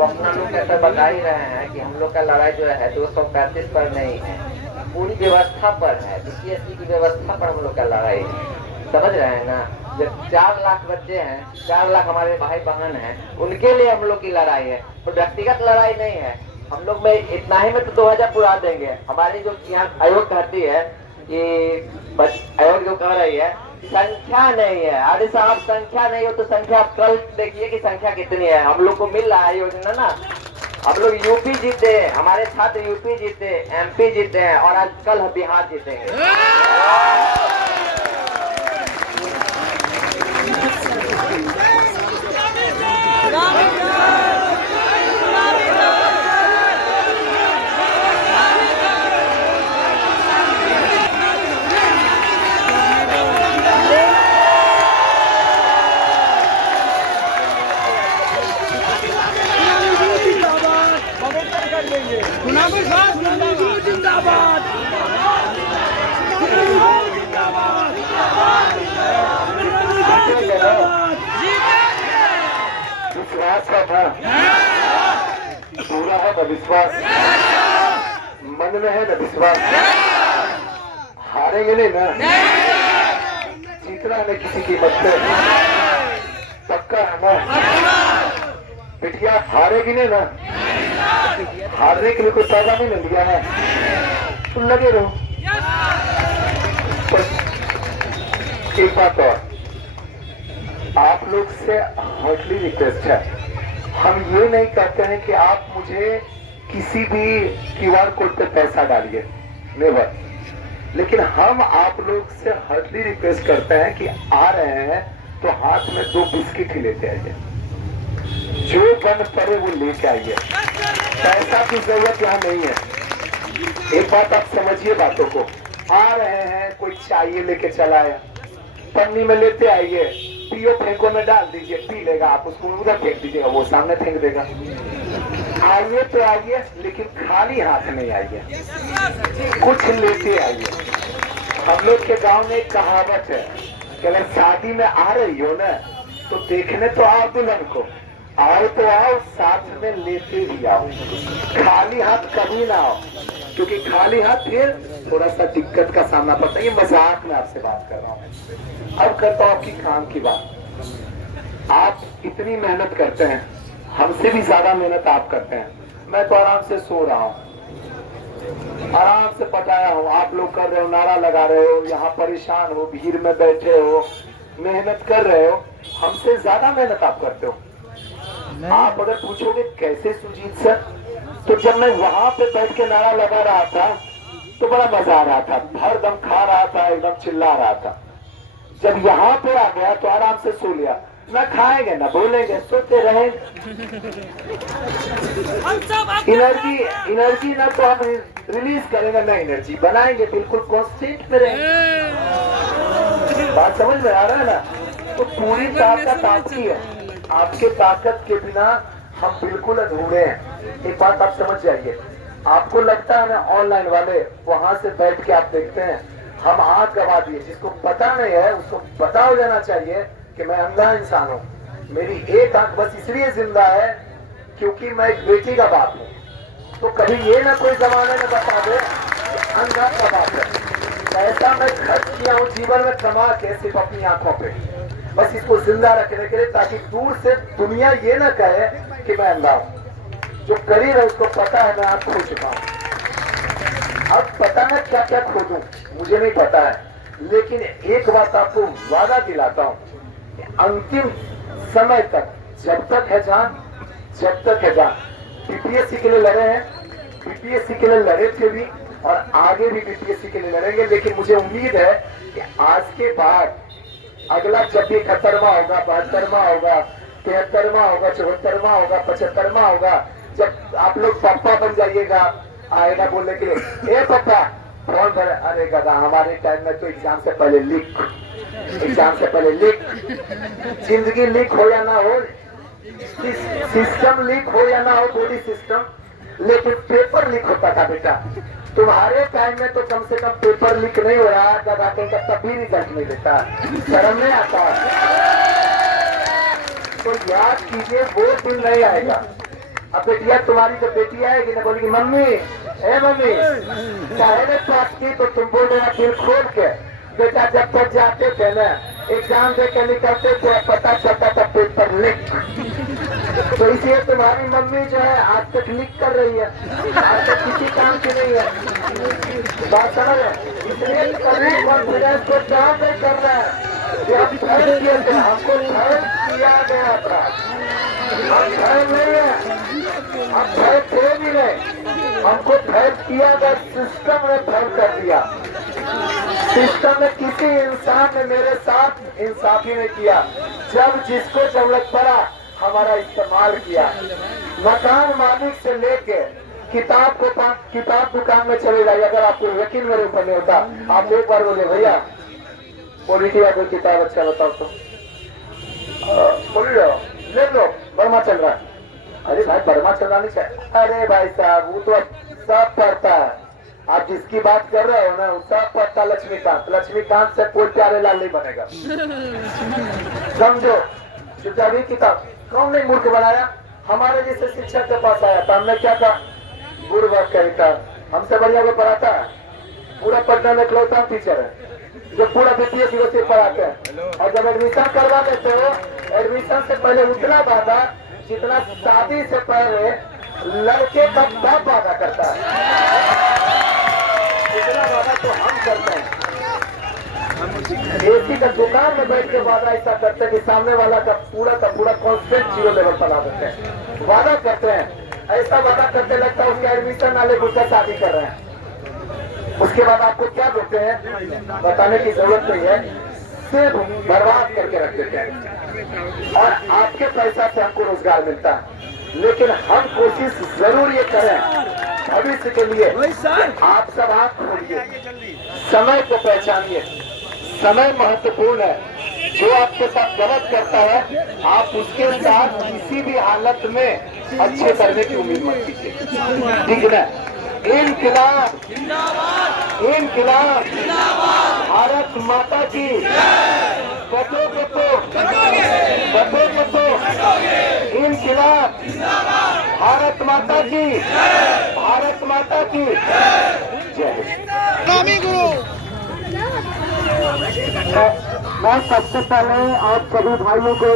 अपना लोग ऐसा बता ही रहे हैं कि हम लोग का लड़ाई जो है 235 पर नहीं है, पूरी व्यवस्था पर है। बीपीएससी की व्यवस्था पर हम लोग का लड़ाई है, समझ रहे हैं ना। जब 4 लाख बच्चे हैं, 4 लाख हमारे भाई बहन हैं, उनके लिए हम लोग की लड़ाई है, तो व्यक्तिगत लड़ाई नहीं है। हम लोग में इतना ही में तो 2000 पुरा देंगे। हमारी जो यहाँ आयोग कहती है कि आयोग जो कह रही है संख्या नहीं है। अरे साहब संख्या नहीं हो तो संख्या आप कल देखिए कि संख्या कितनी है। हम लोग को मिल रहा है योजना ना। हम लोग यूपी जीते, हमारे छात्र यूपी जीते, एमपी जीते हैं और आज कल बिहार जीतेंगे। विश्वास का था, पूरा है न विश्वास, मन में है न विश्वास। हारेंगे नहीं ना, जीतना है किसी कीमत पे, पक्का है ना। बिटिया हारेगी नहीं ना, हारने के लिए कोई पैदा नहीं मिल गया है, तुम लगे रहो। एक बात और, आप लोग से हार्टली रिक्वेस्ट है, हम ये नहीं कहते हैं कि आप मुझे किसी भी क्यूआर कोड पे पैसा डालिए, नेवर। लेकिन हम आप लोग से हार्टली रिक्वेस्ट करते हैं कि आ रहे हैं तो हाथ में 2 बिस्किट ही लेते आइए, जो बन पड़े वो लेके आइए। पैसा की जरूरत यहाँ नहीं है। एक बात आप समझिए बातों को, आ रहे हैं कोई चाहिए लेके चला आया, पन्नी में लेते आइए, पियो फेंको में डाल दीजिए, पी लेगा, आप उसको उधर फेंक दीजिएगा, वो सामने फेंक देगा। आइए तो आइए, लेकिन खाली हाथ नहीं आइए, कुछ लेते आइए। हम लोग के गांव में एक कहावत है कि अगर शादी में आ रही हो ना तो देखने तो आओ दुल्हन को, आओ तो आओ, साथ में लेते भी आओ, खाली हाथ कभी ना आओ, क्योंकि खाली हाथ फिर थोड़ा सा दिक्कत का सामना पड़ता है। ये मजाक में आपसे बात कर रहा हूँ। अब करता हूँ आपकी काम की बात। आप इतनी मेहनत करते हैं, हमसे भी ज्यादा मेहनत आप करते हैं। मैं तो आराम से सो रहा हूँ, आराम से पटाया हूँ, आप लोग कर रहे हो, नारा लगा रहे हो, यहाँ परेशान हो, भीड़ में बैठे हो, मेहनत कर रहे हो, हमसे ज्यादा मेहनत आप करते हो। आप अगर पूछोगे कैसे सुजीत सर, तो जब मैं वहां पे बैठ के नारा लगा रहा था तो बड़ा मजा आ रहा था, हर दम खा रहा था, एकदम चिल्ला रहा था। जब यहाँ पे आ गया तो आराम से सो लिया, ना खाएंगे ना बोलेंगे, सोते रहेंगे। एनर्जी ना तो हम रिलीज करेंगे ना एनर्जी बनाएंगे, बिल्कुल कॉन्स्टेंट में रहेंगे। बात समझ में आ रहा है ना। तो पूरी ताकत आपकी है, आपके ताकत के बिना हम बिल्कुल अधूरे हैं। एक बात आप समझ जाइए, आपको लगता है ना ऑनलाइन वाले वहां से बैठ के आप देखते हैं, हम आंख गवा दिए। जिसको पता नहीं है उसको पता हो जाना चाहिए कि मैं अंधा इंसान हूँ। मेरी एक आंख बस इसलिए जिंदा है क्योंकि मैं एक बेटी का बाप हूँ। तो कभी ये ना कोई जमाने में बता दे अंधा का बाप है। ऐसा मैं खर्च किया हूँ जीवन में कमा के सिर्फ अपनी आंखों पे, बस इसको जिंदा रखने के लिए, ताकि दूर से दुनिया ये ना कहे कि मैं अंधा हूँ। जो करीब है उसको पता है मैं आंख खो चुका हूँ। अब पता है क्या क्या खोजूं, मुझे नहीं पता है, लेकिन एक बात आपको वादा दिलाता हूँ, अंतिम समय तक जब तक है जान, जब तक है जान, बीपीएससी के लिए लड़े हैं, बीपीएससी के लिए लड़े थे भी और आगे भी बीपीएससी के लिए लड़ेंगे। लेकिन मुझे उम्मीद है कि आज के बाद अगला जब भी 71वां होगा, 72वां होगा, 73वां होगा, 74वां होगा, 75वां होगा, जब आप लोग पापा बन जाइएगा, आएगा बोलने के लिए, ए पापा फोन कर, अरे गधा हमारे टाइम में तो एग्जाम से पहले लिख, एग्जाम से पहले लिख, जिंदगी लीक हो या ना हो, सिस्टम लीक हो या ना हो, बॉडी सिस्टम, लेकिन पेपर लीक होता था बेटा। तुम्हारे टाइम में तो कम से कम पेपर लीक नहीं हो रहा, गधा का तब भी रिजल्ट नहीं देता, शर्म नहीं आता। याद कीजिए वो दिन नहीं आएगा। अब बेटिया तुम्हारी जब बेटी आएगी ना, बोलेगी मम्मी, ए मम्मी चाहे ना पास की तो तुम बोल देना दिल खोल के, बेटा जब तक जाते थे ना एग्जाम दे के निकलते थे पता चलता था पेपर लिख। तो इसलिए तुम्हारी मम्मी जो है आज तक लिख कर रही है, आज तक किसी काम की नहीं है। बात समझ है? इसलिए कभी कॉन्फिडेंस को डाउन नहीं कर रहा है। हम फैल किए थे, हमको फैल किया गया था, हम फैल नहीं है, हम फैल थे भी नहीं, हमको फैल किया गया, सिस्टम ने फैल कर दिया। सिस्टम में किसी इंसान ने मेरे साथ इंसाफी नहीं किया। जब जिसको जरूरत पड़ा हमारा इस्तेमाल किया। मकान मालिक से लेके किताब दुकान में चले जाइए, अगर आपको यकीन मेरे ऊपर नहीं होता आप एक बार बोले भैया पॉलिटी का कोई किताब अच्छा बताओ तो बोल रहे हो ले लो, बर्मा चल रहा है। अरे भाई बर्मा चलना नहीं चाहिए। अरे भाई साहब वो तो सब पढ़ता है, आप जिसकी बात कर रहे हो ना वो सब पढ़ता लक्ष्मीकांत से कोई प्यारे लाल नहीं बनेगा। समझो चुपचाप किताब कौन नहीं मूर्ख बनाया। हमारे जैसे शिक्षक के पास आया था, हमने क्या कहा गुरु वर्ग कहता हमसे बढ़िया को पढ़ाता है, पूरा पटना में इकलौता टीचर है जो पूरा बीपीएस से पढ़ाते हैं। और जब एडमिशन करवा देते हो एडमिशन से पहले उतना वादा जितना शादी से पहले लड़के का बाप वादा करता है, इतना वादा तो हम करते हैं। एसी का दुकान में बैठ के वादा ऐसा करते हैं कि सामने वाला का पूरा कॉन्स्टेंट 0 लेवल पर ला देते हैं। वादा करते हैं, ऐसा वादा करते लगता है उसका एडमिशन ना ले उसका शादी कर रहे हैं। उसके बाद आपको क्या देते हैं बताने की जरूरत नहीं है, सिर्फ बर्बाद करके रख देते हैं। और आपके पैसा से हमको रोजगार मिलता है, लेकिन हम कोशिश जरूर ये करें भविष्य के लिए आप सब आप खोलिए, समय को पहचानिए। समय महत्वपूर्ण है। जो आपके साथ गलत करता है आप उसके साथ किसी भी हालत में अच्छे करने की उम्मीद मत कीजिए, ठीक है ना। इनकलाब इनकलाब भारत माता की कतो इनकलाब भारत माता की जय। मैं सबसे पहले आप सभी भाइयों को